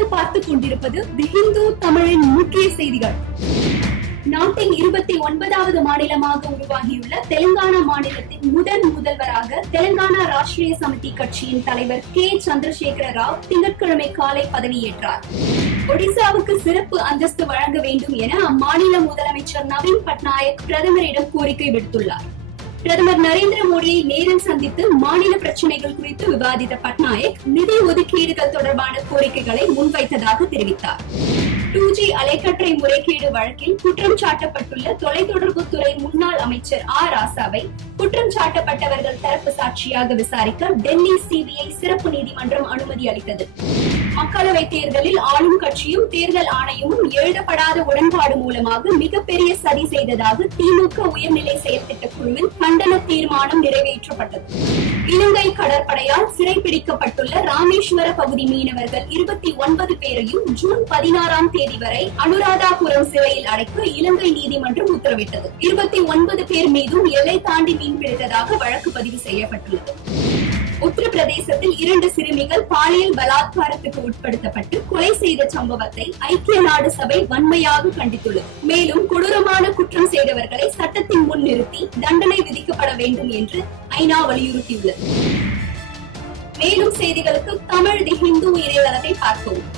நீங்கள் பார்த்துக் கொண்டிருப்பது தி ஹிந்து தமிழின் முக்கிய செய்திகள். நாட்டின் 29வது மாநிலமாக உருவாகியுள்ள தெலுங்கானா மாநிலத்தின் முதல்வராக தெலுங்கானா ராஷ்டிரிய சமிதி கட்சியின் தலைவர் கே. சந்திரசேகர ராவ் திங்கட்கிழமை காலை பதவியேற்றார். ஒடிசாவுக்கு சிறப்பு அந்தஸ்து வழங்க வேண்டும் என அம்மாநில முதலமைச்சர் நவீன் பட்நாயக் பிரதமரிடம் கோரிக்கை விடுத்துள்ளார். பிரதமர் நரேந்திர மோடியை நேரில் சந்தித்து மாநில பிரச்சினைகள் குறித்து விவாதித்த பட்நாயக் நிதி ஒதுக்கீடுகள் தொடர்பான கோரிக்கைகளை முன்வைத்ததாக தெரிவித்தார். 2G அலைக்கற்றை முறைகேடு வழக்கில் குற்றம் சாட்டப்பட்டுள்ள தொலைத்தொடர்புத்துறை முன்னாள் அமைச்சர் ராசாவை குற்றம் சாட்டப்பட்டவர்கள் தரப்பு சாட்சியாக விசாரிக்க டெல்லி சிபிஐ சிறப்பு நீதிமன்றம் அனுமதி அளித்தது. மக்களவை தேர்தலில் ஆளும் கட்சியும் தேர்தல் ஆணையமும் எழுதப்படாத உடன்பாடு மூலமாக மிகப்பெரிய சதி செய்ததாக திமுக உயர்நிலை செயல் திட்ட குழுவில் கண்டன தீர்மானம் நிறைவேற்றப்பட்டது. இலங்கை கடற்படையால் சிறைப்பிடிக்கப்பட்டுள்ள ராமேஸ்வர பகுதி மீனவர்கள் 29 பேரையும் ஜூன் 16ஆம் தேதி வரை அனுராதாபுரம் சிறையில் அடைக்க இலங்கை நீதிமன்றம் உத்தரவிட்டது. 29 பேர் மீதும் எல்லை தாண்டி மீன்பிடித்ததாக வழக்கு பதிவு செய்யப்பட்டுள்ளது. உத்தரப்பிரதேசத்தில் 2 சிறுமிகள் பாலியல் பலாத்காரத்துக்கு உட்படுத்தப்பட்டு கொலை செய்த சம்பவத்தை ஐக்கிய நாடு சபை வன்மையாக கண்டித்துள்ளது. மேலும் கொடூரமான குற்றம் செய்தவர்களை சட்டத்தின் முன் நிறுத்தி தண்டனை விதிக்கப்பட வேண்டும் என்று ஐநா வலியுறுத்தியுள்ளது. மேலும் செய்திகளுக்கு தமிழ் தி ஹிந்து இணையதளத்தை பார்க்கவும்.